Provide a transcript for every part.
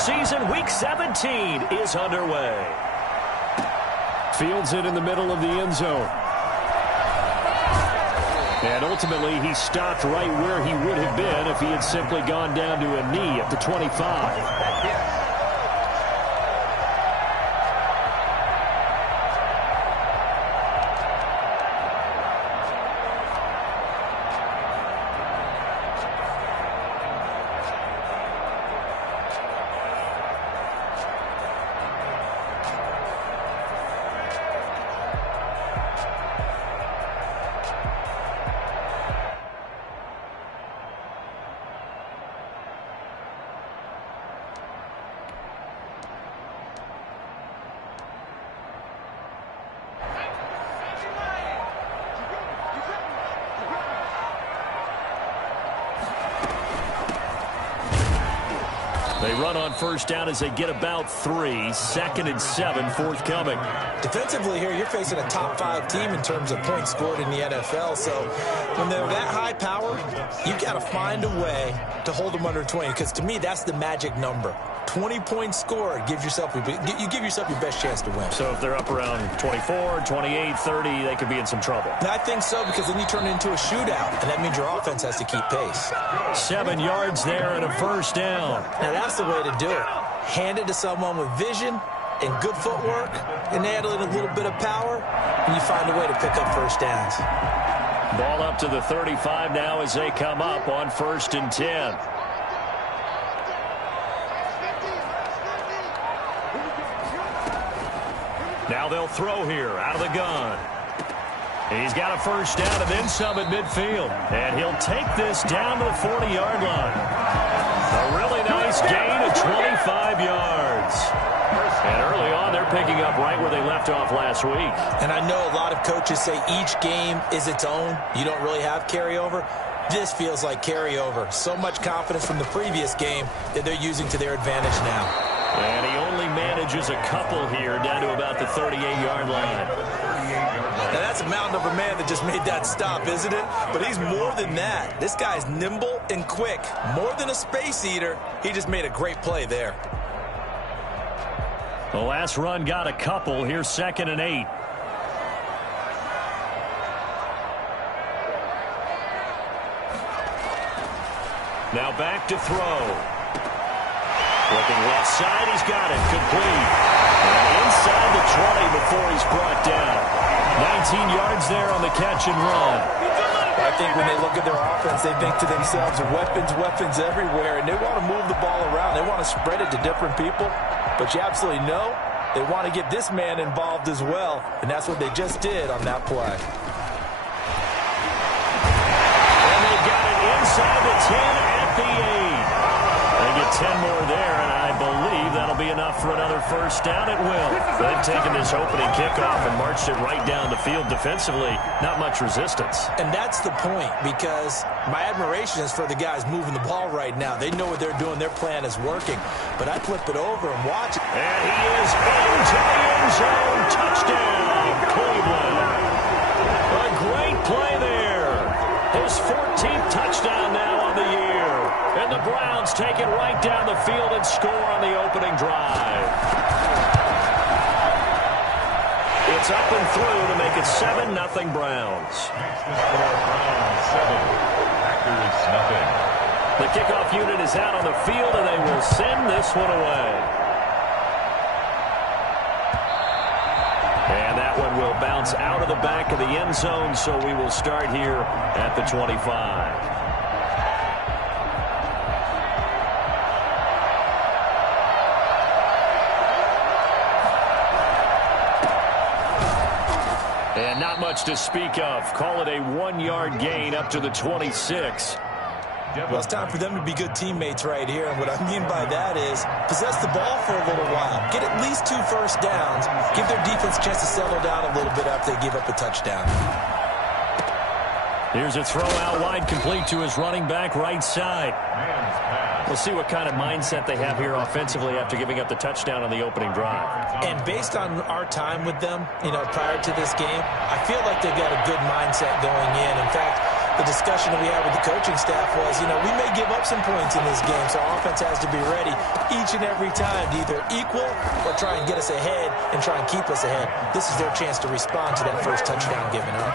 season, Week 17 is underway. Fields it in the middle of the end zone. And ultimately, he stopped right where he would have been if he had simply gone down to a knee at the 25. They run on first down as they get about 3. 2nd and 7 forthcoming. Defensively here, you're facing a top 5 team in terms of points scored in the NFL. So when they're that high power, you got to find a way to hold them under 20. Because to me, that's the magic number. 20 points scored gives yourself you give yourself your best chance to win. So if they're up around 24, 28, 30, they could be in some trouble. I think so, because then you turn it into a shootout, and that means your offense has to keep pace. 7 yards there and a first down. Now that's the way to do it. Hand it to someone with vision and good footwork, and add in a little bit of power, and you find a way to pick up first downs. Ball up to the 35 now as they come up on 1st and 10. Now they'll throw here out of the gun. He's got a first down and then some at midfield. And he'll take this down to the 40-yard line. A really nice gain of 25 yards. And early on, they're picking up right where they left off last week. And I know a lot of coaches say each game is its own. You don't really have carryover. This feels like carryover. So much confidence from the previous game that they're using to their advantage now. And he only manages a couple here down to about the 38-yard line. Now that's a mountain of a man that just made that stop, isn't it? But he's more than that. This guy's nimble and quick. More than a space eater. He just made a great play there. The last run got a couple. Here's 2nd and 8. Now back to throw. Looking left side, he's got it. Complete. And inside the 20 before he's brought down. 19 yards there on the catch and run. I think when they look at their offense, they think to themselves, weapons everywhere, and they want to move the ball around. They want to spread it to different people. But you absolutely know they want to get this man involved as well, and that's what they just did on that play. And they got it inside the 10 at the 8. They get 10 more there, and I believe that'll be enough for another first down. It will. They've taken this opening kickoff and marched it right down the field defensively. Not much resistance. And that's the point, because my admiration is for the guys moving the ball right now. They know what they're doing. Their plan is working. But I flip it over and watch it. And he is into the end zone. Touchdown, Cleveland. A great play there. His 14th touchdown now on the year. And the Browns take it right down the field and score on the opening drive. It's up and through to make it 7-0 Browns. 7. Packers nothing. The kickoff unit is out on the field, and they will send this one away. And that one will bounce out of the back of the end zone, so we will start here at the 25. And not much to speak of. Call it a 1-yard gain up to the 26. Well, it's time for them to be good teammates right here. And what I mean by that is possess the ball for a little while. Get at least 2 first downs. Give their defense a chance to settle down a little bit after they give up a touchdown. Here's a throw out wide, complete to his running back right side. We'll see what kind of mindset they have here offensively after giving up the touchdown on the opening drive. And based on our time with them, prior to this game, I feel like they've got a good mindset going in. In fact, the discussion that we had with the coaching staff was, we may give up some points in this game, so our offense has to be ready each and every time to either equal or try and get us ahead and try and keep us ahead. This is their chance to respond to that first touchdown given up.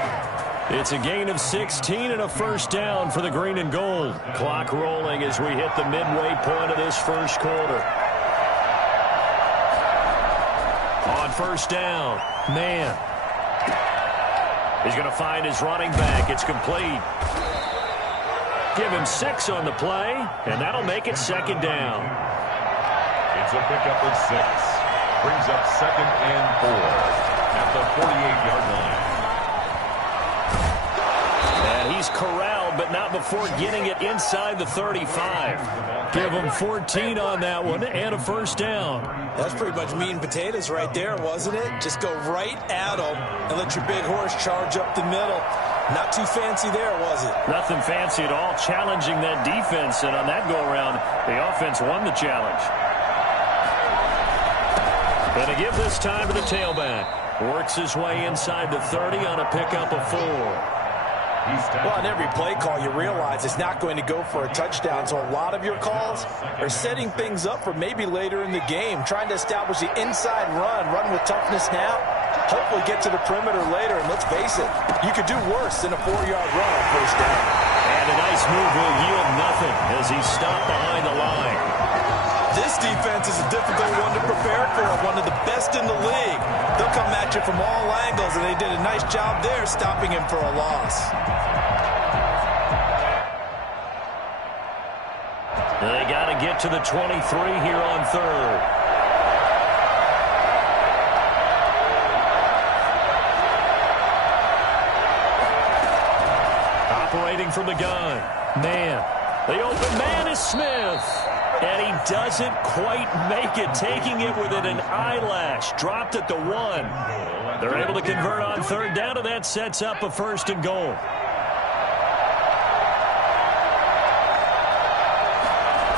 It's a gain of 16 and a first down for the green and gold. Clock rolling as we hit the midway point of this first quarter. On first down, man. He's going to find his running back. It's complete. Give him 6 on the play, and that'll make it second down. It's a pickup of 6. Brings up 2nd and 4 at the 48-yard line. And he's corralled, but not before getting it inside the 35. Give him 14 on that one and a first down. That's pretty much meat and potatoes right there, wasn't it? Just go right at them and let your big horse charge up the middle. Not too fancy there, was it? Nothing fancy at all, challenging that defense. And on that go-around, the offense won the challenge. And to give this time to the tailback. Works his way inside the 30 on a pickup of 4. Well, on every play call, you realize it's not going to go for a touchdown. So a lot of your calls are setting things up for maybe later in the game, trying to establish the inside run with toughness now, hopefully get to the perimeter later. And let's face it, you could do worse than a 4-yard run on first down. And a nice move will yield nothing as he's stopped behind the line. This defense is a difficult one to prepare for, one of the best in the league. They'll come at you from all angles, and they did a nice job there stopping him for a loss. They got to get to the 23 here on 3rd. Operating from the gun. Man. The open man is Smith. And he doesn't quite make it, taking it within an eyelash. Dropped at the 1. They're able to convert on 3rd down, and that sets up a 1st and goal.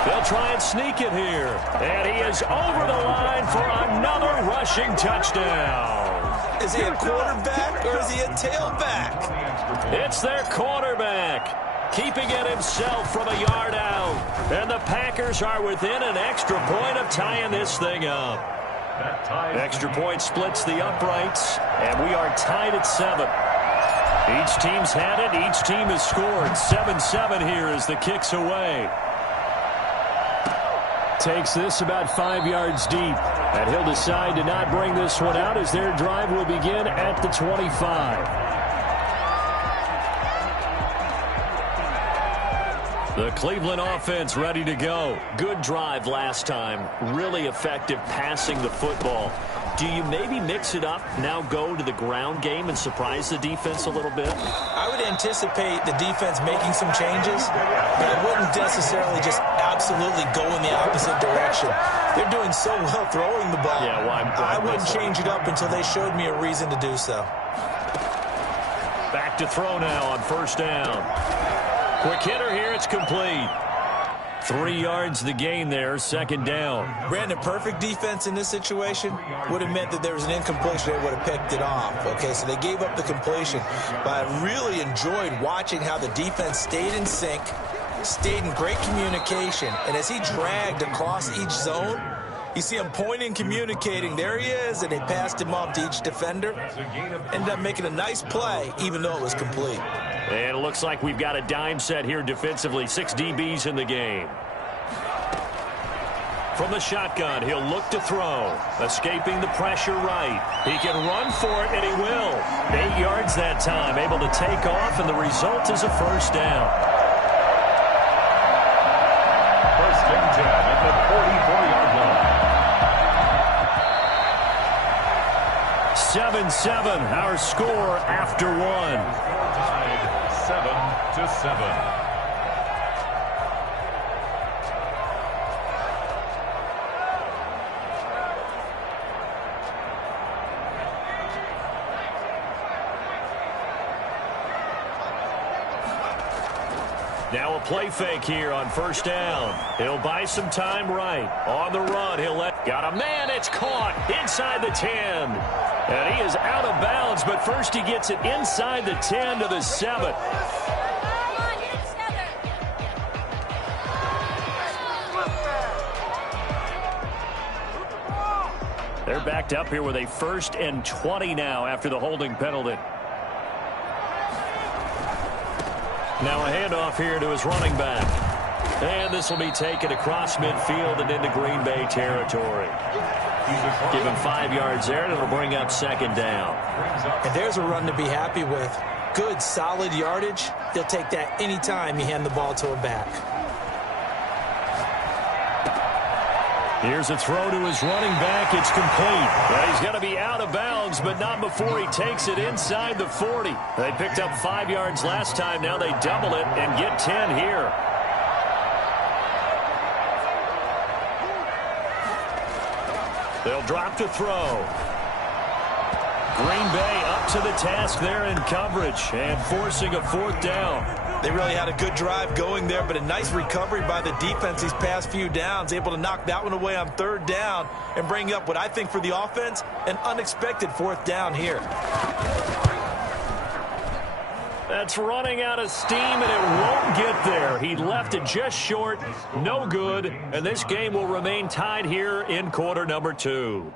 They'll try and sneak it here. And he is over the line for another rushing touchdown. Is he a quarterback or is he a tailback? It's their quarterback. Keeping it himself from a yard out. And the Packers are within an extra point of tying this thing up. Extra point splits the uprights, and we are tied at 7. Each team's had it. Each team has scored. 7-7 here as the kick's away. Takes this about 5 yards deep. And he'll decide to not bring this one out as their drive will begin at the 25. The Cleveland offense ready to go. Good drive last time. Really effective passing the football. Do you maybe mix it up, now go to the ground game and surprise the defense a little bit? I would anticipate the defense making some changes, but I wouldn't necessarily just absolutely go in the opposite direction. They're doing so well throwing the ball. Yeah, well, I wouldn't change it up until they showed me a reason to do so. Back to throw now on first down. Quick hitter here, it's complete. 3 yards the gain there, second down. Brandon, perfect defense in this situation would have meant that there was an incompletion. They would have picked it off. Okay, so they gave up the completion. But I really enjoyed watching how the defense stayed in sync, stayed in great communication. And as he dragged across each zone, you see him pointing, communicating. There he is, and they passed him off to each defender. Ended up making a nice play, even though it was complete. And it looks like we've got a dime set here defensively. 6 DBs in the game. From the shotgun, he'll look to throw. Escaping the pressure right. He can run for it, and he will. 8 yards that time. Able to take off, and the result is a first down. First and 10 at the 44-yard line. 7-7, our score after 1. 7-7. Now a play fake here on first down. He'll buy some time right. On the run, he'll got a man, it's caught inside the 10. And he is out of bounds, but first he gets it inside the 10 to the 7. They're backed up here with a 1st and 20 now after the holding penalty. Now a handoff here to his running back. And this will be taken across midfield and into Green Bay territory. Give him 5 yards there, and it'll bring up 2nd down. And there's a run to be happy with. Good, solid yardage. They'll take that anytime you hand the ball to a back. Here's a throw to his running back. It's complete. Well, he's going to be out of bounds, but not before he takes it inside the 40. They picked up 5 yards last time. Now they double it and get 10 here. They'll drop to throw. Green Bay up to the task there in coverage and forcing a 4th down. They really had a good drive going there, but a nice recovery by the defense these past few downs, able to knock that one away on 3rd down and bring up what I think for the offense, an unexpected 4th down here. That's running out of steam, and it won't get there. He left it just short, no good, and this game will remain tied here in quarter number 2.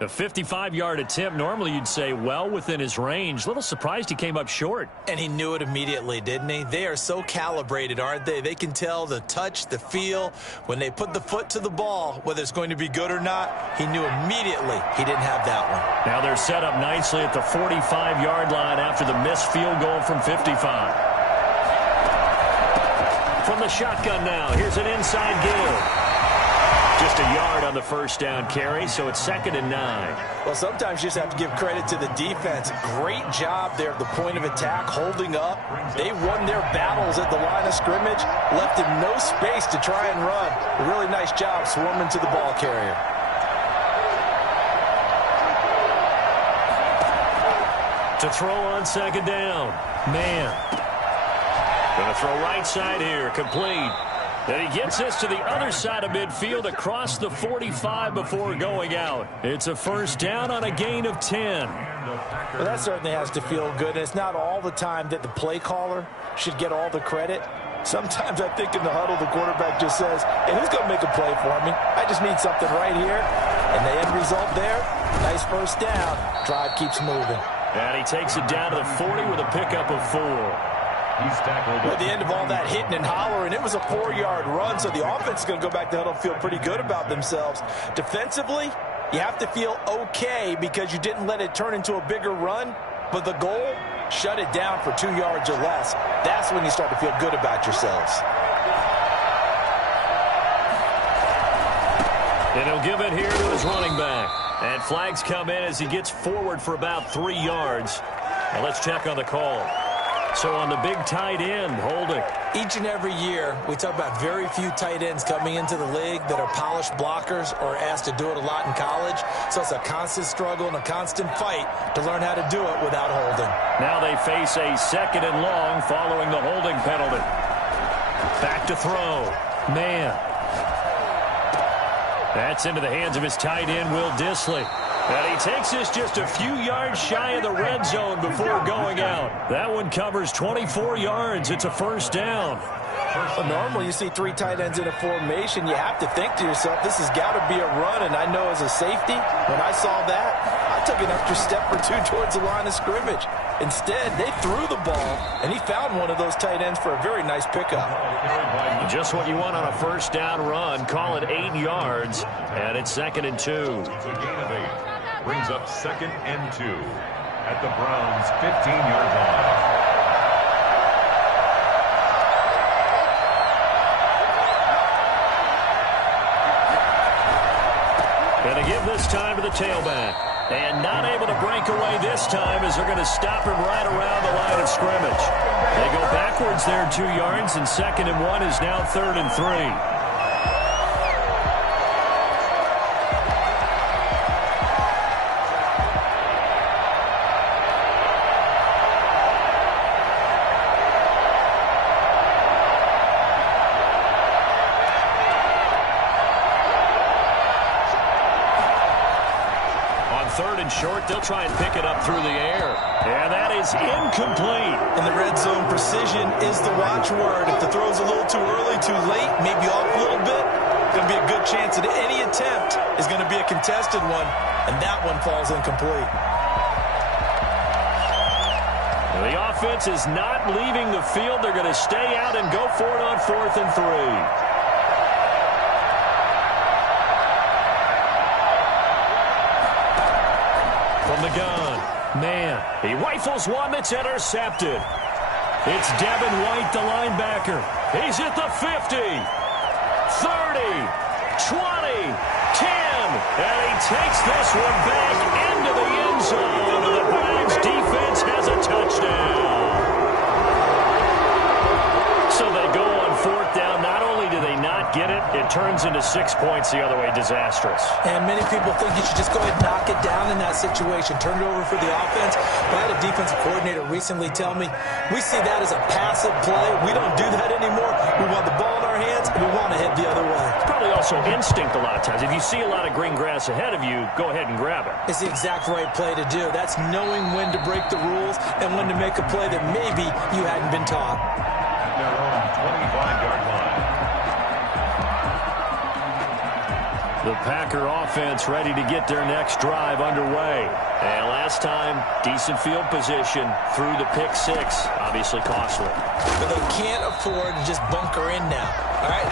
A 55-yard attempt, normally you'd say well within his range. Little surprised he came up short. And he knew it immediately, didn't he? They are so calibrated, aren't they? They can tell the touch, the feel. When they put the foot to the ball, whether it's going to be good or not, he knew immediately he didn't have that one. Now they're set up nicely at the 45-yard line after the missed field goal from 55. From the shotgun now, here's an inside give. Just a yard on the 1st down carry, so it's 2nd and 9. Well, sometimes you just have to give credit to the defense. Great job there at the point of attack, holding up. They won their battles at the line of scrimmage, left him no space to try and run. A really nice job swarming to the ball carrier. To throw on 2nd down. Man. Going to throw right side here, complete. And he gets this to the other side of midfield across the 45 before going out. It's a 1st down on a gain of 10. Well, that certainly has to feel good. It's not all the time that the play caller should get all the credit. Sometimes I think in the huddle, the quarterback just says, hey, who's going to make a play for me? I just need something right here. And the end result there, nice 1st down. Drive keeps moving. And he takes it down to the 40 with a pickup of 4. He's tackled. At the end of all that hitting and hollering, it was a 4-yard run, so the offense is going to go back to the huddle and feel pretty good about themselves. Defensively, you have to feel okay because you didn't let it turn into a bigger run, but the goal, shut it down for 2 yards or less. That's when you start to feel good about yourselves. And he'll give it here to his running back. And flags come in as he gets forward for about 3 yards. Now let's check on the call. So on the big tight end, holding. Each and every year, we talk about very few tight ends coming into the league that are polished blockers or asked to do it a lot in college. So it's a constant struggle and a constant fight to learn how to do it without holding. Now they face a 2nd and long following the holding penalty. Back to throw. Man. That's into the hands of his tight end, Will Dissly. And he takes this just a few yards shy of the red zone before going out. That one covers 24 yards. It's a 1st down. Well, normally you see 3 tight ends in a formation. You have to think to yourself, this has got to be a run. And I know as a safety, when I saw that, I took an extra step or 2 towards the line of scrimmage. Instead, they threw the ball, and he found one of those tight ends for a very nice pickup. Just what you want on a 1st down run. Call it 8 yards, and it's 2nd and 2. It's a gain of 8. Brings up 2nd and 2 at the Browns' 15-yard line. Going to give this time to the tailback. And not able to break away this time as they're going to stop him right around the line of scrimmage. They go backwards there 2 yards, and 2nd and 1 is now 3rd and 3. short. They'll try and pick it up through the air. And that is incomplete. In the red zone, precision is the watchword. If the throw's a little too early, too late, maybe off a little bit, going to be a good chance that any attempt is going to be a contested one, and that one falls incomplete. The offense is not leaving the field. They're going to stay out and go for it on 4th and 3. From the gun, man, he rifles one that's intercepted. It's Devin White, the linebacker. He's at the 50, 30, 20, 10, and he takes this one back into the end zone. The Browns defense has a touchdown. So they go on 4th down. Not only do they not get it, it turns into 6 points the other way. Disastrous. And many people think you should just go ahead and knock it down in that situation. Turn it over for the offense. But I had a defensive coordinator recently tell me, we see that as a passive play. We don't do that anymore. We want the ball in our hands, and we want to head the other way. It's probably also instinct a lot of times. If you see a lot of green grass ahead of you, go ahead and grab it. It's the exact right play to do. That's knowing when to break the rules and when to make a play that maybe you hadn't been taught. At their own 25-yard line. The Packer offense ready to get their next drive underway. And last time, decent field position through the pick 6. Obviously costly. But they can't afford to just bunker in now. All right,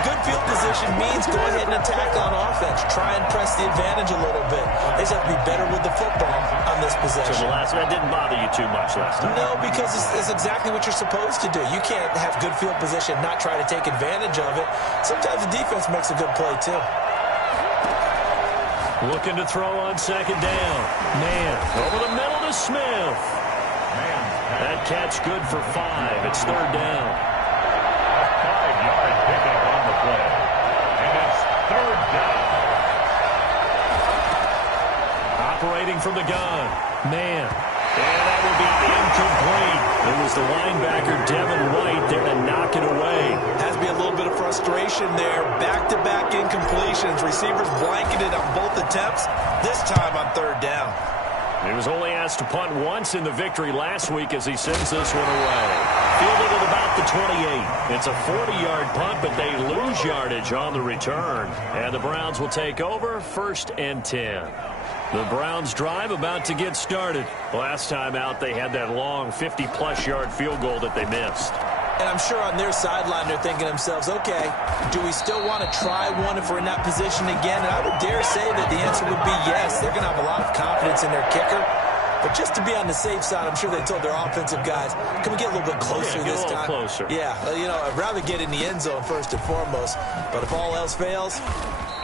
good field position means go ahead and attack on offense. Try and press the advantage a little bit. They just have to be better with the football on this possession. So that didn't bother you too much last time? No, because it's exactly what you're supposed to do. You can't have good field position and not try to take advantage of it. Sometimes the defense makes a good play, too. Looking to throw on 2nd down. Man, over the middle to Smith. That catch good for 5. It's 3rd down. 5-yard pickup on the play. And it's 3rd down. Operating from the gun. Man. And that will be incomplete. It was the linebacker, Devin White, there to knock it away. Has to be a little bit of frustration there. Back-to-back incompletions. Receivers blanketed on both attempts. This time on 3rd down. He was only asked to punt once in the victory last week as he sends this one away. Fielded at about the 28. It's a 40-yard punt, but they lose yardage on the return. And the Browns will take over 1st and 10. The Browns drive about to get started. Last time out, they had that long 50-plus yard field goal that they missed. And I'm sure on their sideline they're thinking to themselves, okay, do we still want to try one if we're in that position again? And I would dare say that the answer would be yes. They're going to have a lot of confidence in their kicker. But just to be on the safe side, I'm sure they told their offensive guys, can we get a little bit closer this time? Closer. Yeah, I'd rather get in the end zone first and foremost. But if all else fails,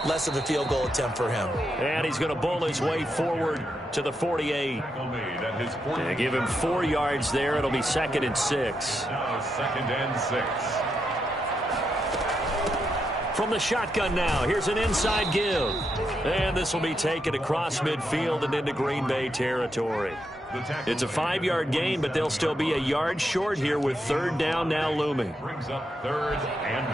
less of a field goal attempt for him. And he's going to bull his way forward to the 48. They give him 4 yards there. It'll be 2nd and 6. Now 2nd and 6. From the shotgun now, here's an inside give. And this will be taken across midfield and into Green Bay territory. It's a 5-yard gain, but they'll still be a yard short here with 3rd down now looming. Brings up 3rd and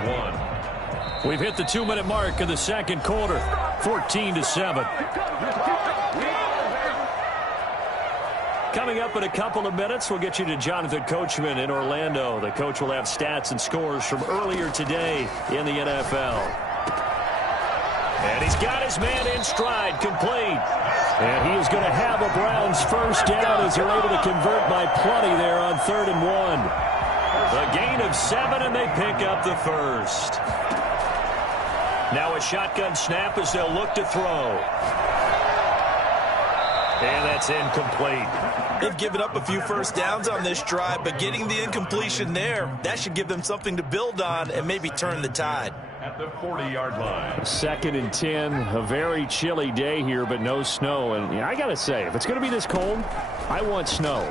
1. We've hit the 2-minute mark of the 2nd quarter, 14-7. Coming up in a couple of minutes, we'll get you to Jonathan Coachman in Orlando. The coach will have stats and scores from earlier today in the NFL. And he's got his man in stride, complete. And he is going to have a Browns 1st down as they're able to convert by plenty there on 3rd and 1. A gain of 7, and they pick up the 1st. Now a shotgun snap as they'll look to throw. And that's incomplete. They've given up a few 1st downs on this drive, but getting the incompletion there, that should give them something to build on and maybe turn the tide. At the 40-yard line. 2nd and 10, a very chilly day here, but no snow. And I got to say, if it's going to be this cold, I want snow.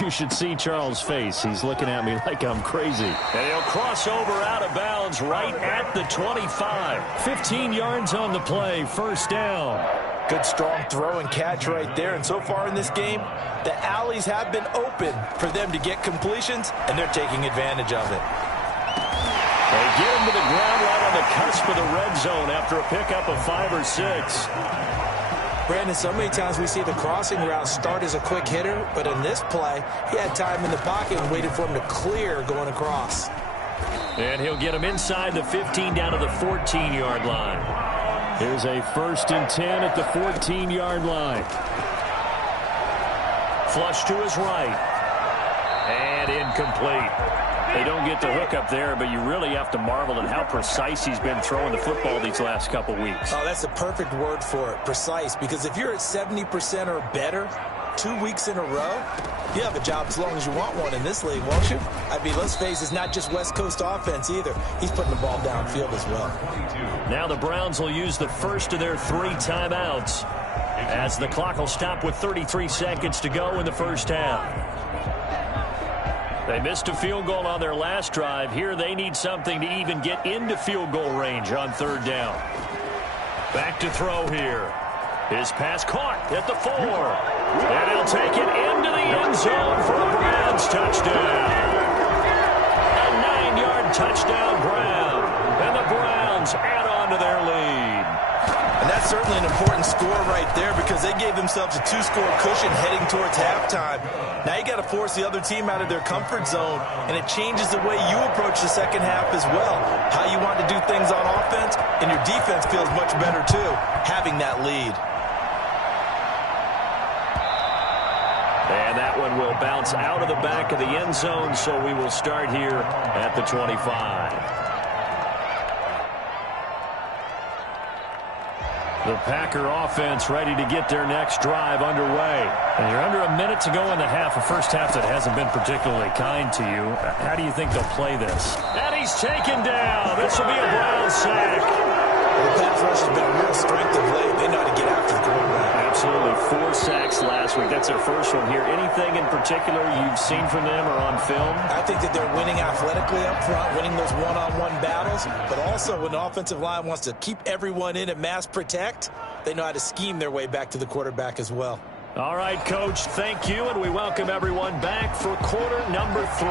You should see Charles' face. He's looking at me like I'm crazy. And he'll cross over out of bounds right at the 25. 15 yards on the play, 1st down. Good strong throw and catch right there. And so far in this game, the alleys have been open for them to get completions, and they're taking advantage of it. They get him to the ground right on the cusp of the red zone after a pickup of 5 or 6. Brandon, so many times we see the crossing route start as a quick hitter, but in this play, he had time in the pocket and waited for him to clear going across. And he'll get him inside the 15 down to the 14-yard line. Here's a 1st and 10 at the 14-yard line. Flush to his right. And incomplete. They don't get the hook up there, but you really have to marvel at how precise he's been throwing the football these last couple weeks. Oh, that's the perfect word for it, precise. Because if you're at 70% or better 2 weeks in a row, you have a job as long as you want one in this league, won't you? I mean, let's face it, it's not just West Coast offense either. He's putting the ball downfield as well. Now the Browns will use the first of their 3 timeouts as the clock will stop with 33 seconds to go in the first half. They missed a field goal on their last drive. Here they need something to even get into field goal range on 3rd down. Back to throw here. His pass caught at the 4. And he'll take it into the end zone for a Browns touchdown. A 9-yard touchdown Brown. And the Browns add on to their lead. And that's certainly an important score right there because they gave themselves a 2-score cushion heading towards halftime. Now you got to force the other team out of their comfort zone, and it changes the way you approach the second half as well. How you want to do things on offense, and your defense feels much better too, having that lead. And that one will bounce out of the back of the end zone, so we will start here at the 25. The Packer offense ready to get their next drive underway. And you're under a minute to go in the half, a first half that hasn't been particularly kind to you. How do you think they'll play this? And he's taken down. This will be a Browns sack. The pass rush has been a real strength of late. They know how to get after the quarterback. Absolutely. 4 sacks last week. That's their first one here. Anything in particular you've seen from them or on film? I think that they're winning athletically up front, winning those one-on-one battles, but also when the offensive line wants to keep everyone in and mass protect, they know how to scheme their way back to the quarterback as well. All right, Coach, thank you, and we welcome everyone back for quarter number 3.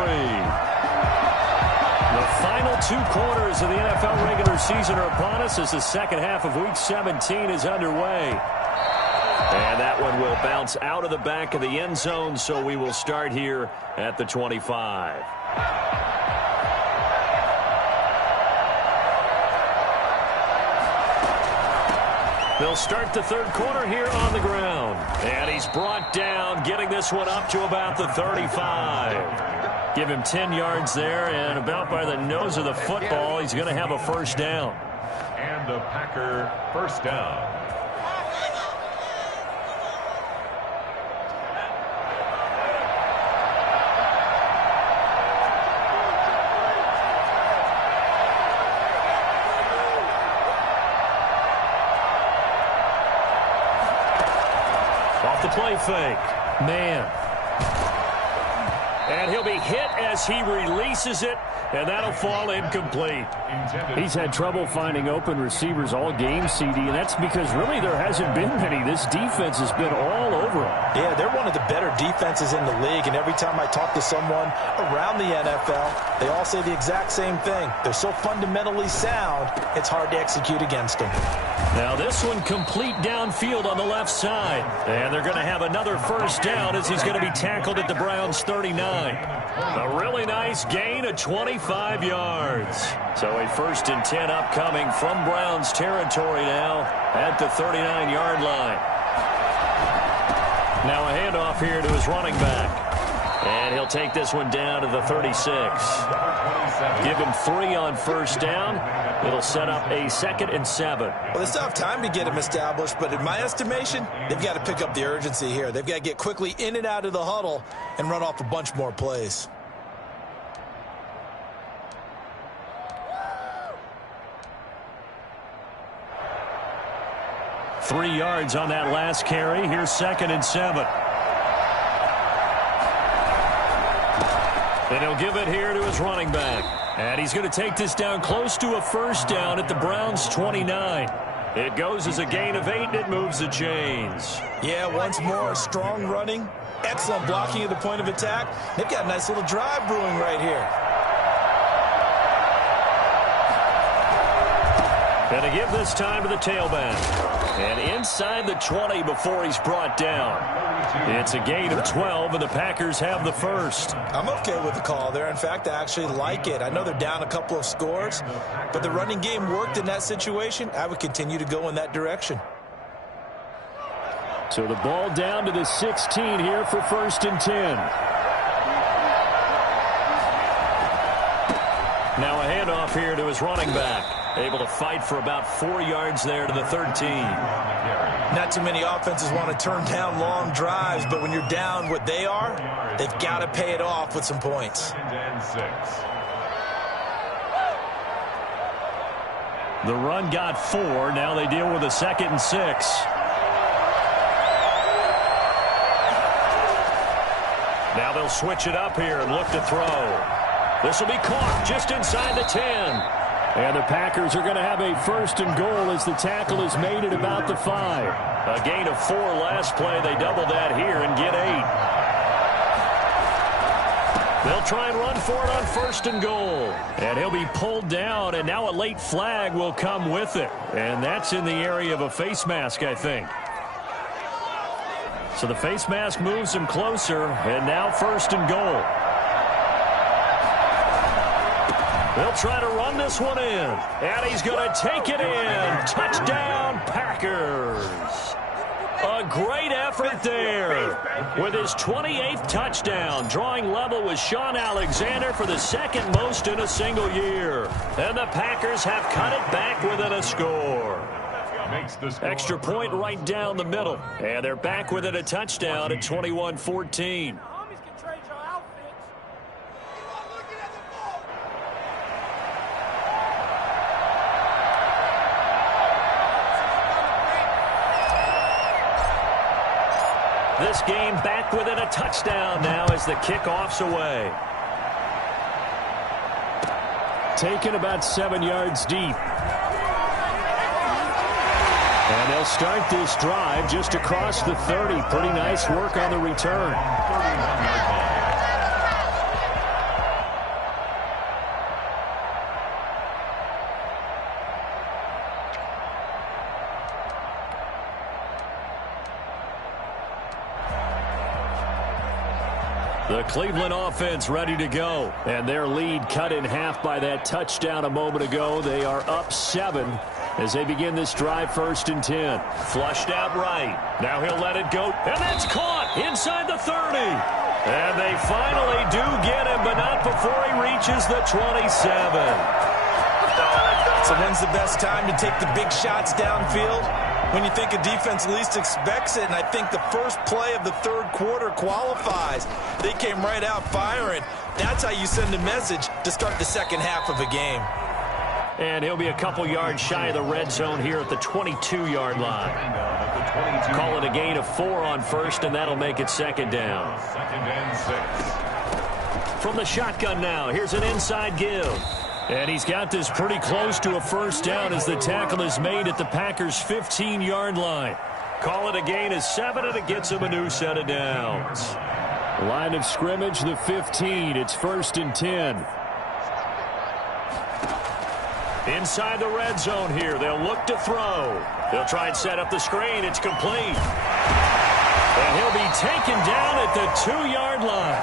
The final 2 quarters of the NFL regular season are upon us as the second half of Week 17 is underway. And that one will bounce out of the back of the end zone, so we will start here at the 25. They'll start the 3rd quarter here on the ground. And he's brought down, getting this one up to about the 35. Give him 10 yards there, and about by the nose of the football, he's going to have a first down. And the Packer first down. Off the play fake. Man. And he'll be hit as he releases it, and that'll fall incomplete. He's had trouble finding open receivers all game, CD, and that's because really there hasn't been many. This defense has been all over him. Yeah, they're one of the better defenses in the league, and every time I talk to someone around the NFL, they all say the exact same thing. They're so fundamentally sound, it's hard to execute against them. Now this one complete downfield on the left side. And they're going to have another first down as he's going to be tackled at the Browns' 39. A really nice gain of 25 yards. So a 1st and 10 upcoming from Browns territory now at the 39-yard line. Now a handoff here to his running back. And he'll take this one down to the 36. Give him 3 on first down. It'll set up a 2nd and 7. Well, they still have time to get him established, but in my estimation, they've got to pick up the urgency here. They've got to get quickly in and out of the huddle and run off a bunch more plays. Three yards on that last carry. Here's 2nd and 7. And he'll give it here to his running back. And he's going to take this down close to a first down at the Browns' 29. It goes as a gain of 8, and it moves the chains. Yeah, once more, strong running, excellent blocking at the point of attack. They've got a nice little drive brewing right here. And to give this time to the tailback. And inside the 20 before he's brought down. It's a gain of 12, and the Packers have the first. I'm okay with the call there. In fact, I actually like it. I know they're down a couple of scores, but the running game worked in that situation. I would continue to go in that direction. So the ball down to the 16 here for 1st and 10. Now a handoff here to his running back. Able to fight for about 4 yards there to the 13. Not too many offenses want to turn down long drives, but when you're down what they are, they've got to pay it off with some points. The run got 4. Now they deal with a 2nd and 6. Now they'll switch it up here and look to throw. This will be caught just inside the 10. And the Packers are going to have a 1st and goal as the tackle is made at about the 5. A gain of 4 last play. They double that here and get 8. They'll try and run for it on 1st and goal. And he'll be pulled down, and now a late flag will come with it. And that's in the area of a face mask, I think. So the face mask moves him closer, and now 1st and goal. They'll try to run this one in, and he's going to take it in. Touchdown, Packers. A great effort there with his 28th touchdown, drawing level with Shaun Alexander for the 2nd most in a single year. And the Packers have cut it back within a score. Extra point right down the middle, and they're back within a touchdown at 21-14. This game back within a touchdown now as the kickoff's away. Taken about 7 yards deep. And they'll start this drive just across the 30. Pretty nice work on the return. The Cleveland offense ready to go. And their lead cut in half by that touchdown a moment ago. They are up 7 as they begin this drive 1st and 10. Flushed out right. Now he'll let it go. And that's caught inside the 30. And they finally do get him, but not before he reaches the 27. So when's the best time to take the big shots downfield? When you think a defense least expects it, and I think the first play of the 3rd quarter qualifies. They came right out firing. That's how you send a message to start the 2nd half of a game. And he'll be a couple yards shy of the red zone here at the 22-yard line. Call it a gain of 4 on 1st, and that'll make it 2nd down. 2nd and 6. From the shotgun now, here's an inside give. And he's got this pretty close to a 1st down as the tackle is made at the Packers' 15-yard line. Call it a gain of 7, and it gets him a new set of downs. Line of scrimmage, the 15. It's 1st and 10. Inside the red zone here. They'll look to throw. They'll try and set up the screen. It's complete. And he'll be taken down at the 2-yard line.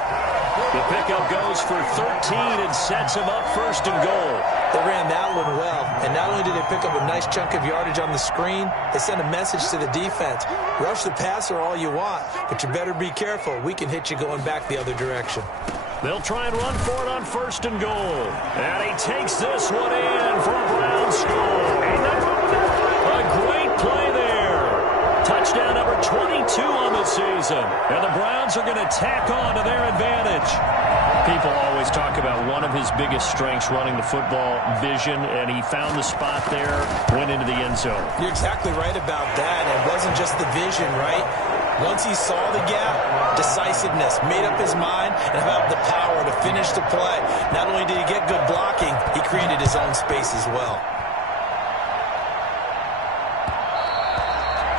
The pickup goes for 13 and sets him up 1st and goal. They ran that one well, and not only did they pick up a nice chunk of yardage on the screen, they sent a message to the defense. Rush the passer all you want, but you better be careful. We can hit you going back the other direction. They'll try and run for it on 1st and goal. And he takes this one in for a Brown score. A great play there. Touchdown number 22 on the season. And the Browns are going to tack on to their advantage. People always talk about one of his biggest strengths running the football, vision, and he found the spot there, went into the end zone. You're exactly right about that. It wasn't just the vision, right? Once he saw the gap, decisiveness, made up his mind, and have the power to finish the play. Not only did he get good blocking, he created his own space as well.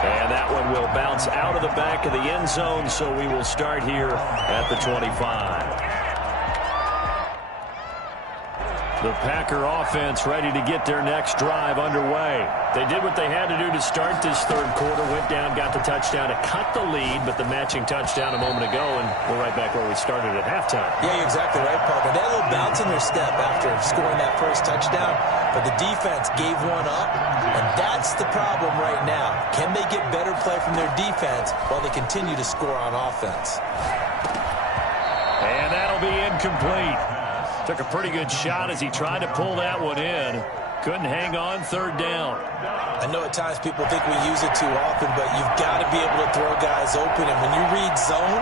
And that one will bounce out of the back of the end zone, so we will start here at the 25. The Packer offense ready to get their next drive underway. They did what they had to do to start this third quarter. Went down, got the touchdown to cut the lead, but the matching touchdown a moment ago, and we're right back where we started at halftime. Yeah, you're exactly right, partner. They had a little bounce in their step after scoring that first touchdown, but the defense gave one up, and that's the problem right now. Can they get better play from their defense while they continue to score on offense? And that'll be incomplete. Took a pretty good shot as he tried to pull that one in. Couldn't hang on third down. I know at times people think we use it too often, but you've got to be able to throw guys open. And when you read zone,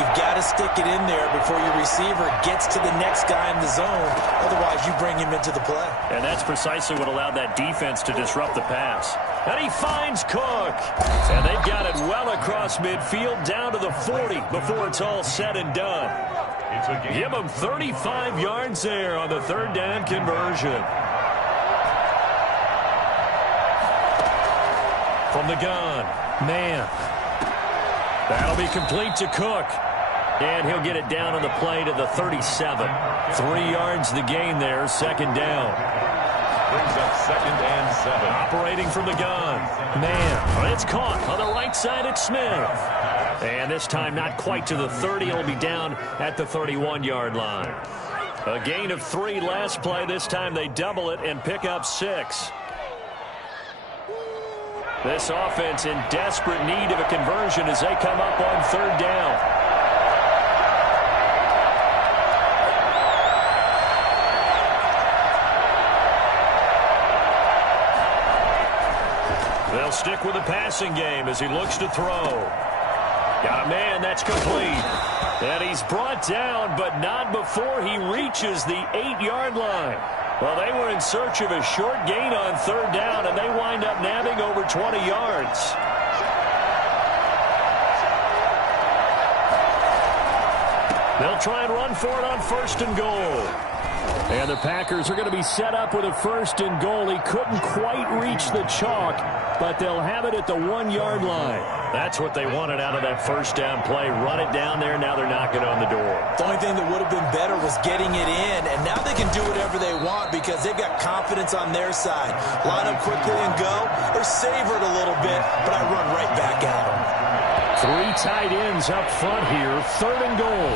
you've got to stick it in there before your receiver gets to the next guy in the zone. Otherwise, you bring him into the play. And that's precisely what allowed that defense to disrupt the pass. And he finds Cook. And they've got it well across midfield down to the 40 before it's all said and done. Give him 35 yards there on the third down conversion. From the gun, man. That'll be complete to Cook. And he'll get it down on the play to the 37. 3 yards the gain there, second down. Brings up 2nd and 7. Operating from the gun. Man, it's caught on the right side at Smith. And this time not quite to the 30. It'll be down at the 31-yard line. A gain of 3 last play. This time they double it and pick up 6. This offense in desperate need of a conversion as they come up on third down. They'll stick with the passing game as he looks to throw. Got a man that's complete. And he's brought down, but not before he reaches the 8-yard line. Well, they were in search of a short gain on third down, and they wind up nabbing over 20 yards. They'll try and run for it on 1st and goal. And the Packers are going to be set up with a 1st and goal. He couldn't quite reach the chalk, but they'll have it at the 1-yard line. That's what they wanted out of that first down play. Run it down there. Now they're knocking on the door. The only thing that would have been better was getting it in, and now they can do whatever they want because they've got confidence on their side. Line up quickly and go, or savor it a little bit, but I run right back at them. 3 tight ends up front here. 3rd and goal.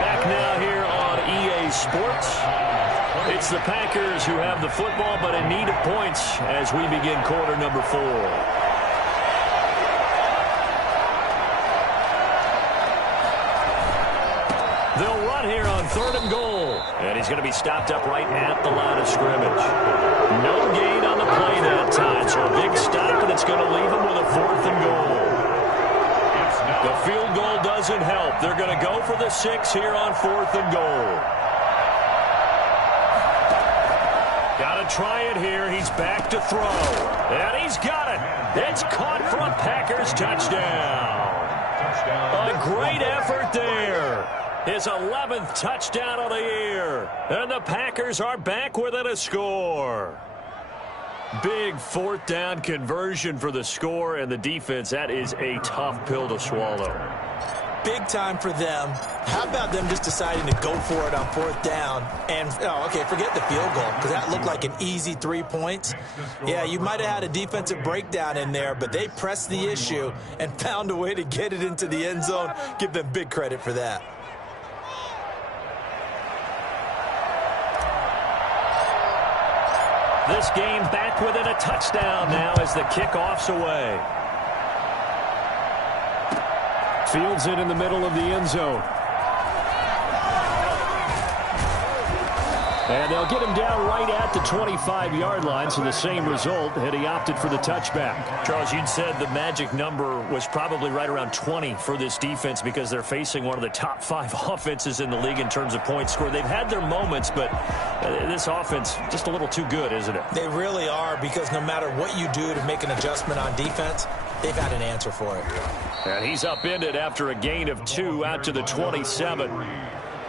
Back now here on EA Sports. It's the Packers who have the football, but in need of points as we begin quarter number 4. They'll run here on 3rd and goal. And he's going to be stopped up right at the line of scrimmage. No gain on the play that time, so a big stop, and it's going to leave him with a 4th and goal. The field goal doesn't help. They're going to go for the 6 here on 4th and goal. Got to try it here. He's back to throw. And he's got it. It's caught for a Packers touchdown. A great effort there. His 11th touchdown of the year. And the Packers are back within a score. Big 4th down conversion for the score, and the defense, that is a tough pill to swallow. Big time for them. How about them just deciding to go for it on 4th down? And, forget the field goal, because that looked like an easy 3 points. Yeah, you might have had a defensive breakdown in there, but they pressed the issue and found a way to get it into the end zone. Give them big credit for that. This game back within a touchdown now as the kickoff's away. Fields it in the middle of the end zone. And they'll get him down right at the 25-yard line, so the same result had he opted for the touchback. Charles, you'd said the magic number was probably right around 20 for this defense because they're facing one of the top 5 offenses in the league in terms of points scored. They've had their moments, but this offense just a little too good, isn't it? They really are, because no matter what you do to make an adjustment on defense, they've had an answer for it. And he's upended after a gain of 2 out to the 27.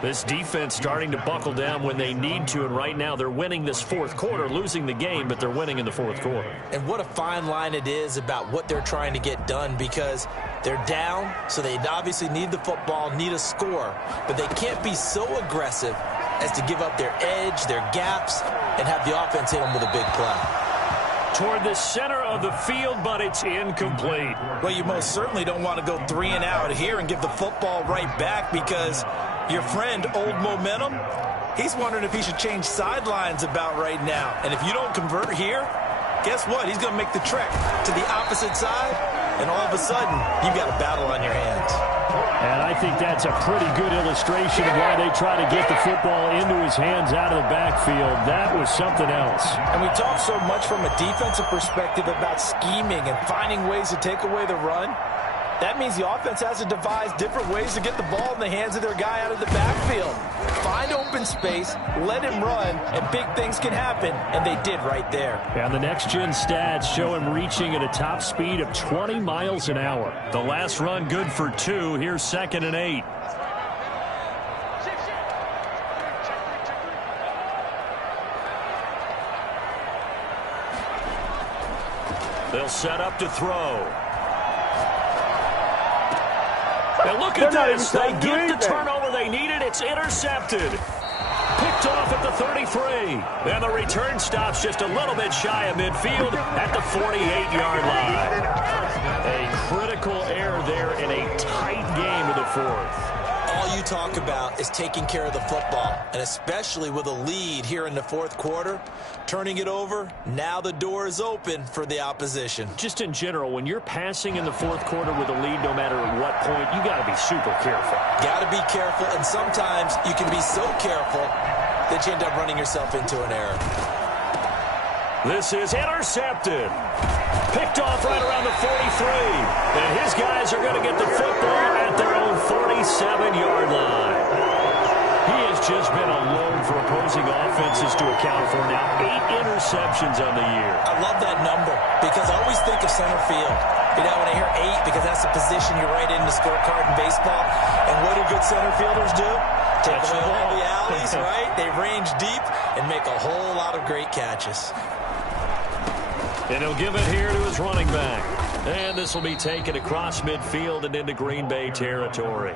This defense starting to buckle down when they need to, and right now they're winning this 4th quarter, losing the game, but they're winning in the 4th quarter. And what a fine line it is about what they're trying to get done, because they're down, so they obviously need the football, need a score, but they can't be so aggressive as to give up their edge, their gaps, and have the offense hit them with a big play. Toward the center of the field, but it's incomplete. Well, you most certainly don't want to go 3 and out here and give the football right back, because your friend, Old Momentum, he's wondering if he should change sidelines about right now. And if you don't convert here, guess what? He's going to make the trek to the opposite side, and all of a sudden, you've got a battle on your hands. And I think that's a pretty good illustration of why they try to get the football into his hands out of the backfield. That was something else. And we talk so much from a defensive perspective about scheming and finding ways to take away the run. That means the offense has to devise different ways to get the ball in the hands of their guy out of the backfield. Find open space, let him run, and big things can happen, and they did right there. And the next-gen stats show him reaching at a top speed of 20 miles an hour. The last run good for 2. Here's 2nd and 8. They'll set up to throw. And look at this. They get the turnover they needed. It's intercepted. Picked off at the 33. And the return stops just a little bit shy of midfield at the 48-yard line. A critical error there in a tight game of the 4th. All you talk about is taking care of the football, and especially with a lead here in the 4th quarter, turning it over, now the door is open for the opposition. Just in general, when you're passing in the 4th quarter with a lead, no matter at what point, you got to be super careful. Got to be careful, and sometimes you can be so careful that you end up running yourself into an error. This is intercepted. Picked off right around the 43. And his guys are going to get the football at their own 47-yard line. He has just been alone for opposing offenses to account for now 8 interceptions on the year. I love that number because I always think of center field. You know, when I hear 8, because that's the position you write in the scorecard in baseball. And what do good center fielders do? Take away all the alleys, right? They range deep and make a whole lot of great catches. And he'll give it here to his running back. And this will be taken across midfield and into Green Bay territory.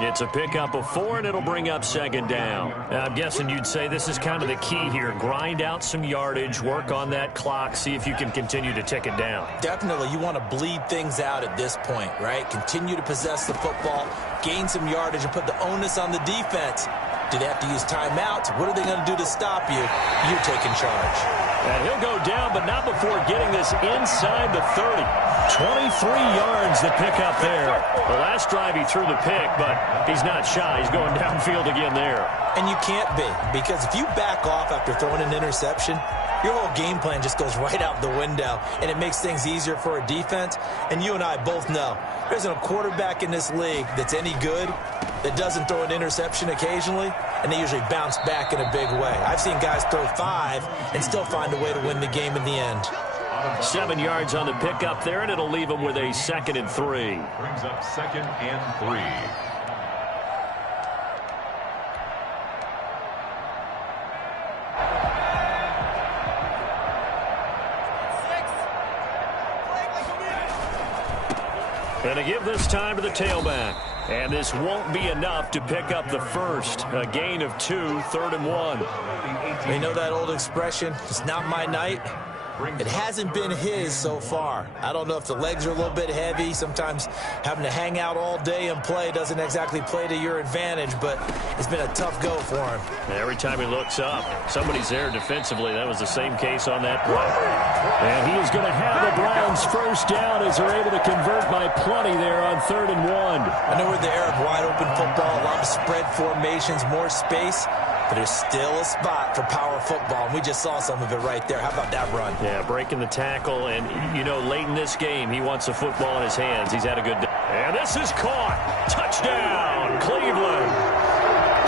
It's a pickup of 4, and it'll bring up 2nd down. I'm guessing you'd say this is kind of the key here. Grind out some yardage, work on that clock, see if you can continue to tick it down. Definitely, you want to bleed things out at this point, right? Continue to possess the football, gain some yardage, and put the onus on the defense. Do they have to use timeouts? What are they going to do to stop you? You're taking charge. And he'll go down, but not before getting this inside the 30. 23 yards to pick up there. The last drive he threw the pick, but he's not shy. He's going downfield again there. And you can't be, because if you back off after throwing an interception, your whole game plan just goes right out the window, and it makes things easier for a defense. And you and I both know there isn't a quarterback in this league that's any good that doesn't throw an interception occasionally, and they usually bounce back in a big way. I've seen guys throw 5 and still find a way to win the game in the end. 7 yards on the pickup there, and it'll leave him with a 2nd and 3. Brings up 2nd and 3. And to give this time to the tailback. And this won't be enough to pick up the first. A gain of 2, 3rd and 1. You know that old expression, it's not my night? It hasn't been his so far. I don't know if the legs are a little bit heavy. Sometimes having to hang out all day and play doesn't exactly play to your advantage, but it's been a tough go for him. Every time he looks up, somebody's there defensively. That was the same case on that play. And he is going to have the Browns first down as they're able to convert by plenty there on 3rd and 1. I know we're the era of wide open football, a lot of spread formations, more space. But there's still a spot for power football, and we just saw some of it right there. How about that run? Yeah, breaking the tackle, and, you know, late in this game, he wants the football in his hands. He's had a good day. And this is caught. Touchdown, Cleveland.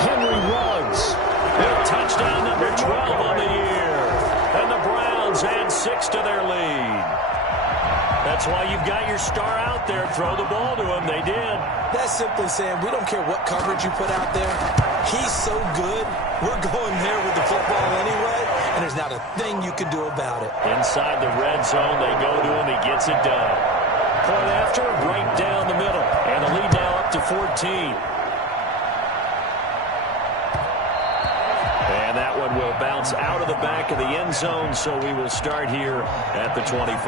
Henry Ruggs. With touchdown number 12 on the year. And the Browns add 6 to their lead. That's why you've got your star out there. Throw the ball to him. They did. That's simply saying we don't care what coverage you put out there. He's so good. We're going there with the football anyway, and there's not a thing you can do about it. Inside the red zone, they go to him. He gets it done. Point after, right down the middle. And the lead now up to 14. And that one will bounce out of the back of the end zone, so we will start here at the 25.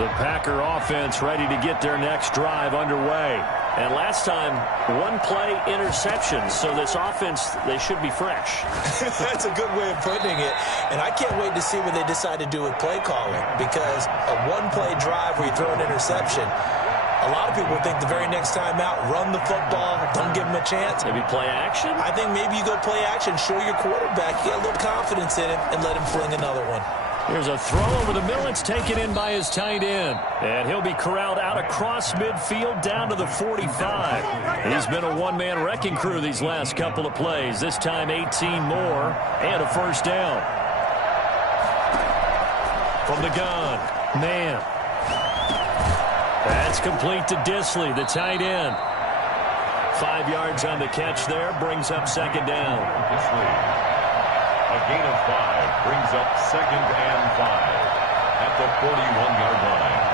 The Packer offense ready to get their next drive underway. And last time, one-play interception, so this offense, they should be fresh. That's a good way of putting it. And I can't wait to see what they decide to do with play calling, because a one-play drive where you throw an interception, a lot of people think the very next time out, run the football, don't give them a chance. Maybe play action? I think maybe you go play action, show your quarterback, get a little confidence in him, and let him fling another one. Here's a throw over the middle. It's taken in by his tight end. And he'll be corralled out across midfield down to the 45. He's been a one-man wrecking crew these last couple of plays. This time 18 more and a first down. From the gun, man. That's complete to Dissly, the tight end. 5 yards on the catch there, brings up second down. Dissly. A gain of 5 brings up second and 5 at the 41-yard line.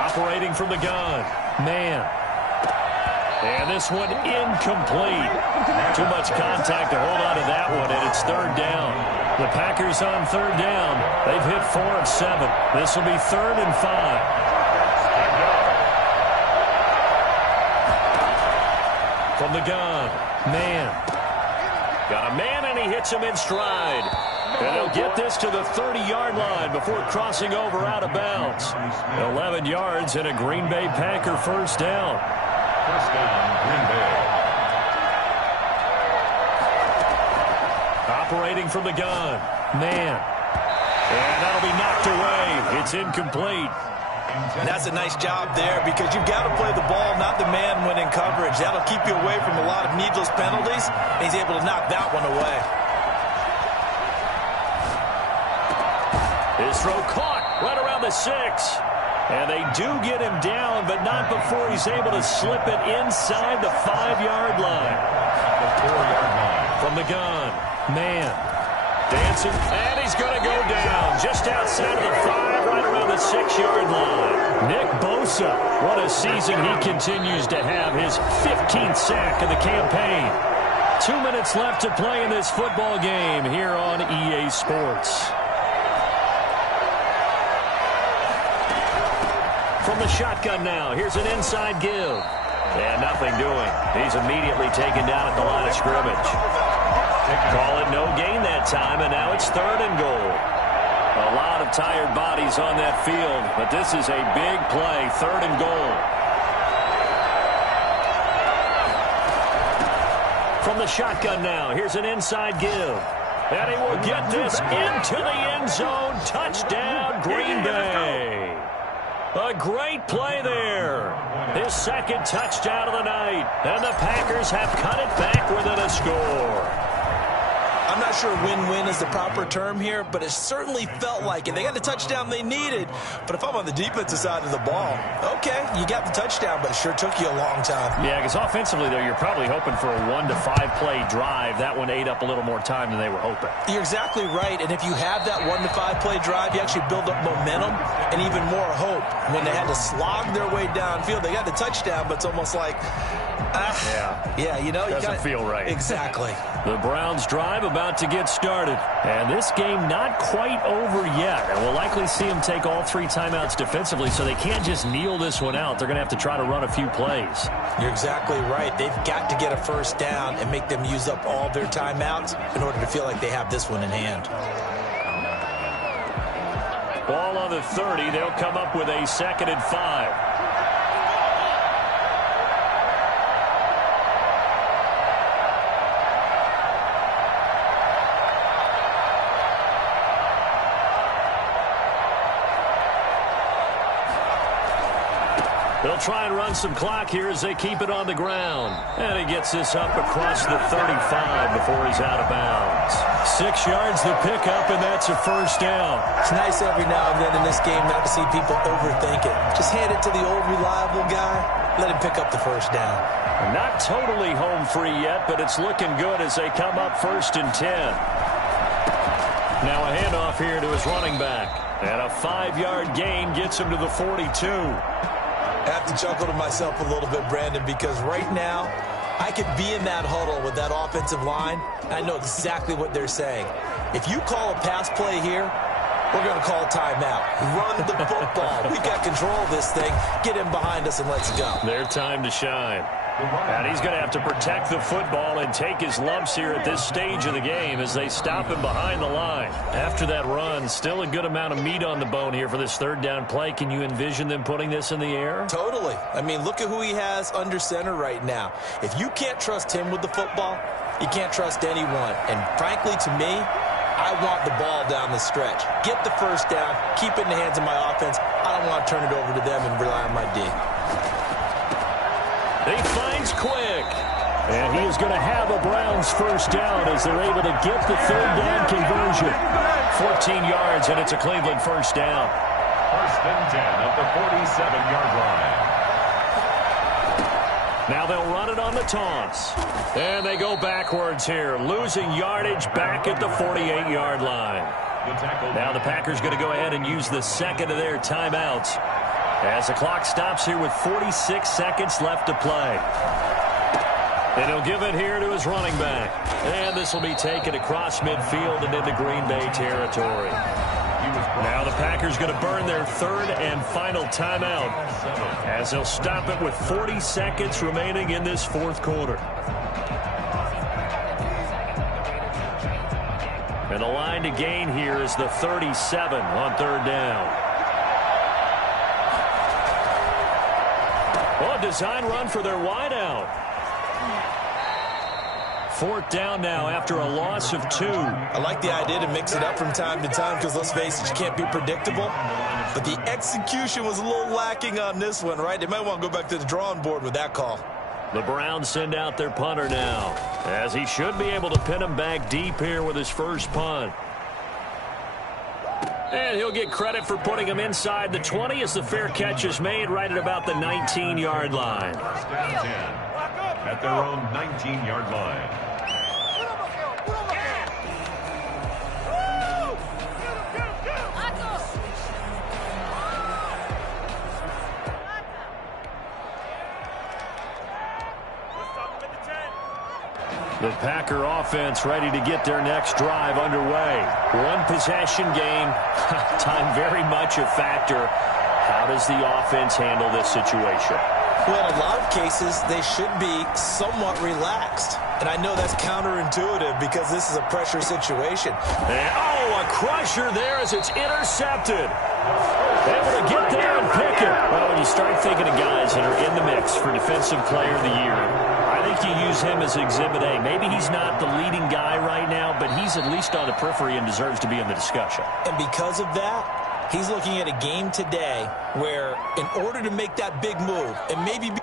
Operating from the gun, man. And this one incomplete. Too much contact to hold on to that one, and it's third down. The Packers on third down. They've hit 4 of 7. This will be 3rd and 5. From the gun, man. Got a man, and he hits him in stride. And they'll get this to the 30-yard line before crossing over out of bounds. 11 yards and a Green Bay Packer first down. First down, Green Bay. Operating from the gun, man. And that'll be knocked away. It's incomplete. And that's a nice job there, because you've got to play the ball, not the man when in coverage. That'll keep you away from a lot of needless penalties, and he's able to knock that one away. His throw caught right around the 6. And they do get him down, but not before he's able to slip it inside the 5-yard line. The 4-yard line. From the gun, man. Dancing, and he's going to go down just outside of the 5, right around the 6-yard line. Nick Bosa, what a season he continues to have, his 15th sack of the campaign. 2 minutes left to play in this football game here on EA Sports. From the shotgun now, here's an inside give. And nothing doing. He's immediately taken down at the line of scrimmage. Call it no gain that time, and now it's 3rd and goal. A lot of tired bodies on that field, but this is a big play, 3rd and goal. From the shotgun now, here's an inside give. And he will get this into the end zone. Touchdown, Green Bay. A great play there. His 2nd touchdown of the night. And the Packers have cut it back within a score. I'm not sure win-win is the proper term here, but it certainly felt like it. They got the touchdown they needed, but if I'm on the defensive side of the ball, okay, you got the touchdown, but it sure took you a long time. Yeah, because offensively, though, you're probably hoping for a 1 to 5 play drive. That one ate up a little more time than they were hoping. You're exactly right, and if you have that 1 to 5 play drive, you actually build up momentum and even more hope. When they had to slog their way downfield, they got the touchdown, but it's almost like, yeah, you know, doesn't feel right. Exactly. The Browns drive about to get started. And this game not quite over yet. And we'll likely see them take all 3 timeouts defensively, so they can't just kneel this one out. They're going to have to try to run a few plays. You're exactly right. They've got to get a first down and make them use up all their timeouts in order to feel like they have this one in hand. Ball on the 30. They'll come up with a 2nd and 5. They'll try and run some clock here as they keep it on the ground. And he gets this up across the 35 before he's out of bounds. 6 yards the pickup, and that's a first down. It's nice every now and then in this game not to see people overthink it. Just hand it to the old reliable guy. Let him pick up the first down. Not totally home free yet, but it's looking good as they come up 1st and 10. Now a handoff here to his running back. And a 5-yard gain gets him to the 42. I have to chuckle to myself a little bit, Brandon, because right now I could be in that huddle with that offensive line, and I know exactly what they're saying. If you call a pass play here, we're going to call a timeout. Run the football. We got control of this thing. Get him behind us and let's go. Their time to shine. And he's going to have to protect the football and take his lumps here at this stage of the game as they stop him behind the line. After that run, still a good amount of meat on the bone here for this third down play. Can you envision them putting this in the air? Totally. I mean, look at who he has under center right now. If you can't trust him with the football, you can't trust anyone. And frankly, to me, I want the ball down the stretch. Get the first down, keep it in the hands of my offense. I don't want to turn it over to them and rely on my D. He finds Quick. And he is going to have a Browns first down as they're able to get the third down conversion. 14 yards, and it's a Cleveland first down. First and 10 at the 47-yard line. Now they'll run it on the toss. And they go backwards here, losing yardage back at the 48-yard line. Now the Packers going to go ahead and use the second of their timeouts as the clock stops here with 46 seconds left to play. And he'll give it here to his running back. And this will be taken across midfield and into Green Bay territory. Now the Packers going to burn their third and final timeout as they'll stop it with 40 seconds remaining in this fourth quarter. And the line to gain here is the 37 on third down. Well, a design run for their wideout. Fourth down now after a loss of 2. I like the idea to mix it up from time to time because, let's face it, you can't be predictable. But the execution was a little lacking on this one, right? They might want to go back to the drawing board with that call. The Browns send out their punter now, as he should be able to pin him back deep here with his first punt. And he'll get credit for putting him inside the 20 as the fair catch is made right at about the 19-yard line. First down 10 at their own 19-yard line. The Packer offense ready to get their next drive underway. One possession game. Time very much a factor. How does the offense handle this situation? Well, in a lot of cases, they should be somewhat relaxed. And I know that's counterintuitive because this is a pressure situation. And, a crusher there as it's intercepted. Able to get there and pick it. Well, when you start thinking of guys that are in the mix for Defensive Player of the Year, I think you use him as Exhibit A. Maybe he's not the leading guy right now, but he's at least on the periphery and deserves to be in the discussion. And because of that, he's looking at a game today where in order to make that big move and maybe be